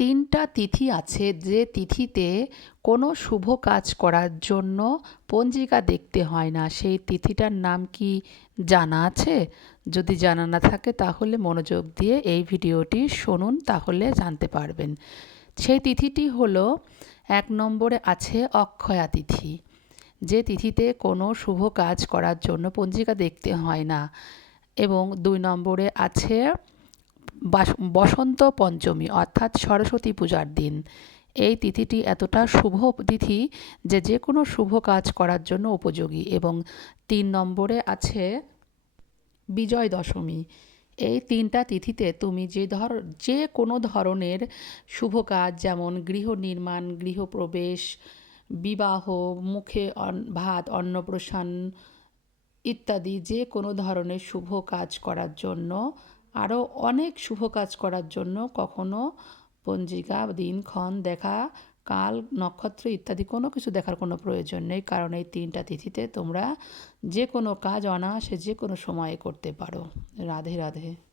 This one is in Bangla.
তিনটা তিথি আছে যে তিথিতে কোনো শুভ কাজ করার জন্য পঞ্জিকা দেখতে হয় না। সেই তিথিটার নাম কি জানা আছে? যদি জানা না থাকে তাহলে মনোযোগ দিয়ে এই ভিডিওটি শুনুন, তাহলে জানতে পারবেন। সেই তিথিটি হলো, এক নম্বরে আছে অক্ষয়া তিথি। যে তিথিতে কোনো শুভ কাজ করার জন্য পঞ্জিকা দেখতে হয় না। এবং দুই নম্বরে আছে বসন্ত পঞ্চমী, অর্থাৎ সরস্বতী পূজার দিন। এই তিথিটি এতটা শুভ তিথি যে যে কোনো শুভ কাজ করার জন্য উপযোগী এবং তিন নম্বরে আছে বিজয় দশমী। এই তিনটা তিথিতে তুমি যে ধর, যে কোনো ধরনের শুভ কাজ যেমন গৃহ নির্মাণ গৃহপ্রবেশ বিবাহ, মুখে ভাত, অন্নপ্রাশন ইত্যাদি যে কোনো ধরনের শুভ কাজ করার জন্য আরও অনেক শুভ কাজ করার জন্য কখনো পঞ্জিকা, দিন, ক্ষণ, দেখা, কাল, নক্ষত্র ইত্যাদি কোনো কিছু দেখার কোনো প্রয়োজন নেই। কারণ এই তিনটা তিথিতে তোমরা যে কোনো কাজ অনায়াসে যে কোনো সময়ে করতে পারো। রাধে রাধে।